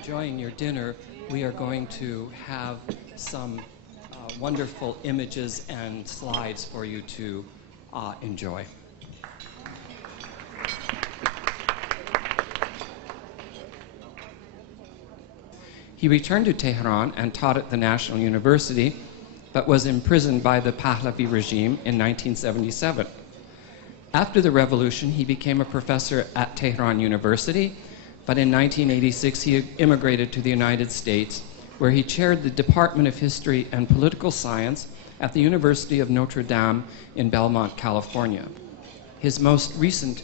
enjoying your dinner, we are going to have some wonderful images and slides for you to enjoy. He returned to Tehran and taught at the National University, but was imprisoned by the Pahlavi regime in 1977. After the revolution, he became a professor at Tehran University, but in 1986 he immigrated to the United States, where he chaired the Department of History and Political Science at the University of Notre Dame in Belmont, California. His most recent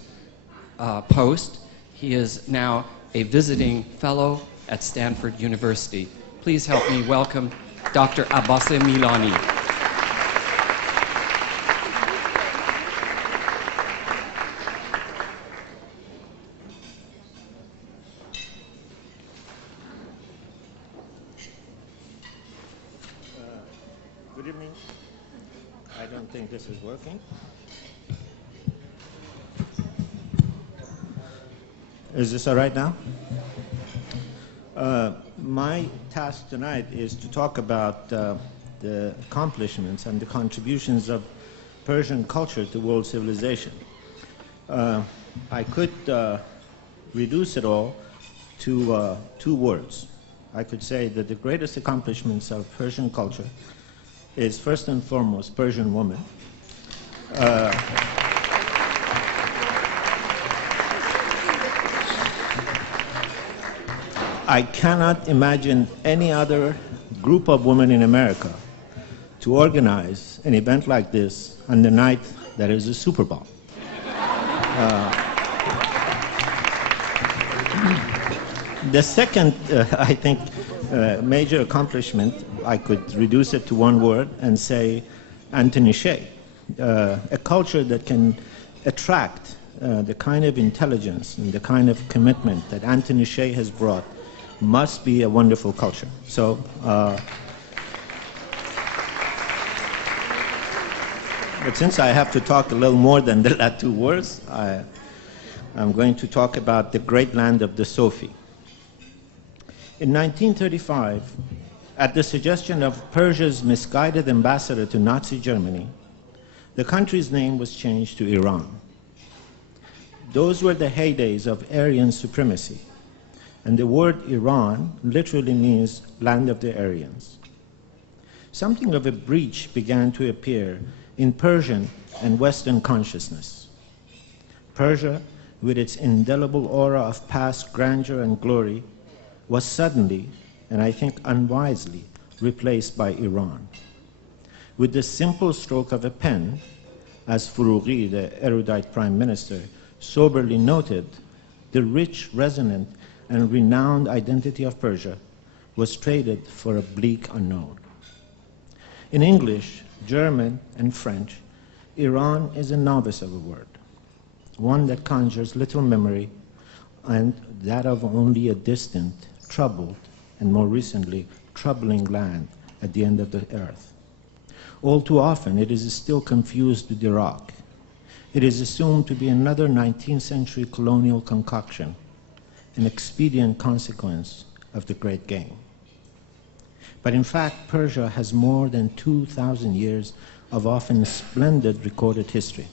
post, he is now a visiting fellow at Stanford University. Please help me welcome Dr. Abbas Milani. Good evening. I don't think this is working. Is this all right now? My task tonight is to talk about the accomplishments and the contributions of Persian culture to world civilization. I could reduce it all to two words. I could say that the greatest accomplishments of Persian culture is first and foremost Persian woman. I cannot imagine any other group of women in America to organize an event like this on the night that is a Super Bowl. The second, I think, major accomplishment, I could reduce it to one word and say Anthony Shea. A culture that can attract the kind of intelligence and the kind of commitment that Anthony Shea has brought must be a wonderful culture. So, but since I have to talk a little more than that two words, I'm going to talk about the great land of the Sofi. In 1935, at the suggestion of Persia's misguided ambassador to Nazi Germany, the country's name was changed to Iran. Those were the heydays of Aryan supremacy, and the word Iran literally means land of the Aryans. Something of a breach began to appear in Persian and Western consciousness. Persia, with its indelible aura of past grandeur and glory, was suddenly, and I think unwisely, replaced by Iran. With the simple stroke of a pen, as Foroughi, the erudite prime minister, soberly noted, the rich, resonant, and renowned identity of Persia was traded for a bleak unknown. In English, German, and French, Iran is a novice of a word, one that conjures little memory and that of only a distant, troubled, and more recently, troubling land at the end of the earth. All too often, it is still confused with Iraq. It is assumed to be another 19th century colonial concoction, an expedient consequence of the Great Game. But in fact, Persia has more than 2,000 years of often splendid recorded history.